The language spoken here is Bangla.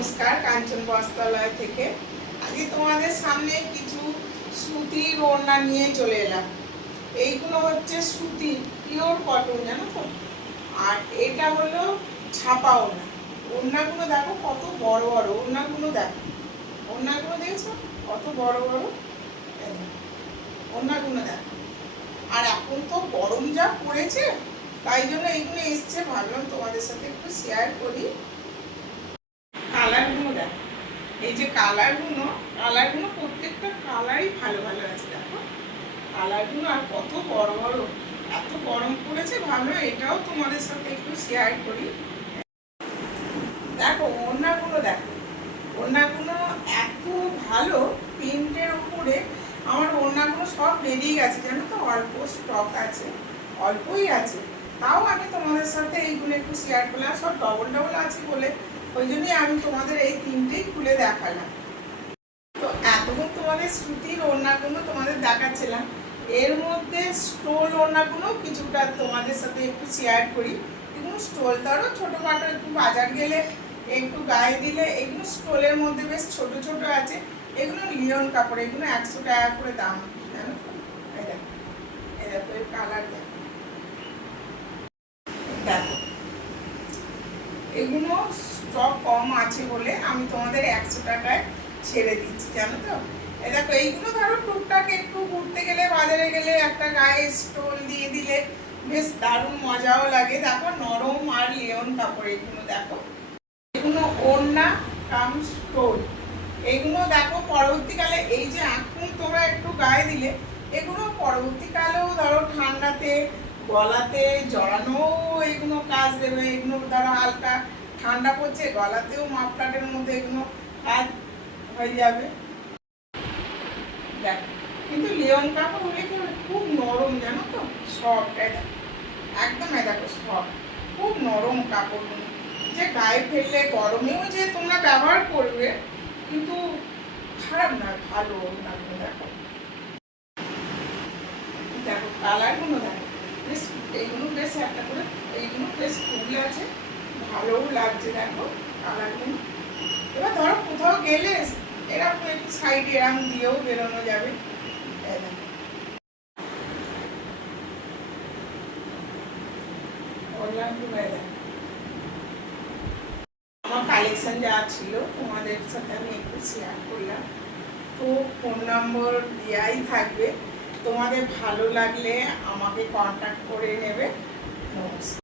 নমস্কার, কাঞ্চন বস্ত্রালয় থেকে আজকে তোমাদের সামনে কিছু সুতির ওড়না নিয়ে চলে এলাম। এইগুলো হচ্ছে সুতি পিওর কটন, জানো তো। আর এটা হলো ছাপা ওড়না। ওড়নাগুলো দেখো কত বড় বড়, ওড়নাগুলো দেখো, ওড়নাগুলো দেখছো কত বড় বড়, ওড়নাগুলো দেখো। আর এখন তো গরম যা পড়েছে, তাই জন্য এইগুলো এসছে, ভাবলাম তোমাদের সাথে একটু শেয়ার করি। কালারগুলো দেখো, এই যে কালারগুলো প্রত্যেকটা কালারই ভালো ভালো আছে। দেখো কালারগুলো আর কত বড় বড়, এত গরম পড়েছে, ভাবলাম এটাও তোমাদের সাথে একটু শেয়ার করি। দেখো ওড়নাগুলো দেখো, ওড়নাগুলো এত ভালো, প্রিন্টের উপরে। আমার ওড়নাগুলো সব বেরিয়ে গেছে, জানো তো, অল্প স্টক আছে, অল্পই আছে। তাও আমি তোমাদের সাথে এইগুলো একটু শেয়ার করলাম, সব ডবল ডবল আছে বলে ওই জন্যই আমি তোমাদের এই তিনটেই খুলে দেখালাম। তো এতক্ষণ তোমাদের সুতির ওড়নাগুলো তোমাদের দেখাচ্ছিলাম, এর মধ্যে স্টোল ওড়নাগুলো কিছুটা তোমাদের সাথে একটু শেয়ার করি। এগুলো স্টোল ধরো ছোটোখাটো, একটু বাজার গেলে একটু গায়ে দিলে, এগুলো স্টোলের মধ্যে বেশ ছোট ছোট আছে। এগুলো লিওন কাপড়, এগুলো 100 টাকা করে দাম, জানো তো। এই দেখো, এই দেখো এর কালার দেখো, দেখো এগুলো স্টক কম আছে বলে আমি তোমাদের 100 টাকায় ছেড়ে দিচ্ছি, জানো তো। এই দেখো এইগুলো ধরো টুকটাক একটু ঘুরতে গেলে, বাজারে গেলে একটা গায়ে স্টোল দিয়ে দিলে বেশ দারুণ মজাও লাগে। দেখো নরম আর লিওন কাপড়, এগুলো দেখো, এগুলো ওড়না কাম স্টোল। এগুলো দেখো পরবর্তীকালে, এই যে এখন তোমরা একটু গায়ে দিলে, এগুলো পরবর্তীকালেও ধরো ঠান্ডাতে গলাতে জড়ানো, এগুলো কাজ দেবে। এগুলো ধরো হালকা ঠান্ডা পড়ছে, গলাতেও মাফলারের মধ্যে এগুলো কাজ হয়ে যাবে। দেখো কিন্তু লিওন কাপড় হলে কি খুব নরম, জানো তো, সফট, একদম দেখো সফট, খুব নরম কাপড়গুলো, যে গায়ে ফেললে গরমেও যে তোমরা ব্যবহার করবে, কিন্তু খারাপ না, ভালো লাগবে। দেখো দেখো কালারগুলো দেখো, বেশ এইগুলো বেশ একটা করে, এইগুলো বেশ ফুল আছে, ভালোও লাগছে। দেখো কালারগুলো, এবার ধরো কোথাও গেলে এরকম একটু সাইডে এরকম দিয়েও বেরোনো যাবে। আমার কালেকশন যা ছিল তোমাদের সাথে আমি একটু শেয়ার করলাম। তো ফোন নম্বর দেওয়াই থাকবে, তোমাদের ভালো লাগলে আমাকে কন্ট্যাক্ট করে নেবে। নমস্কার।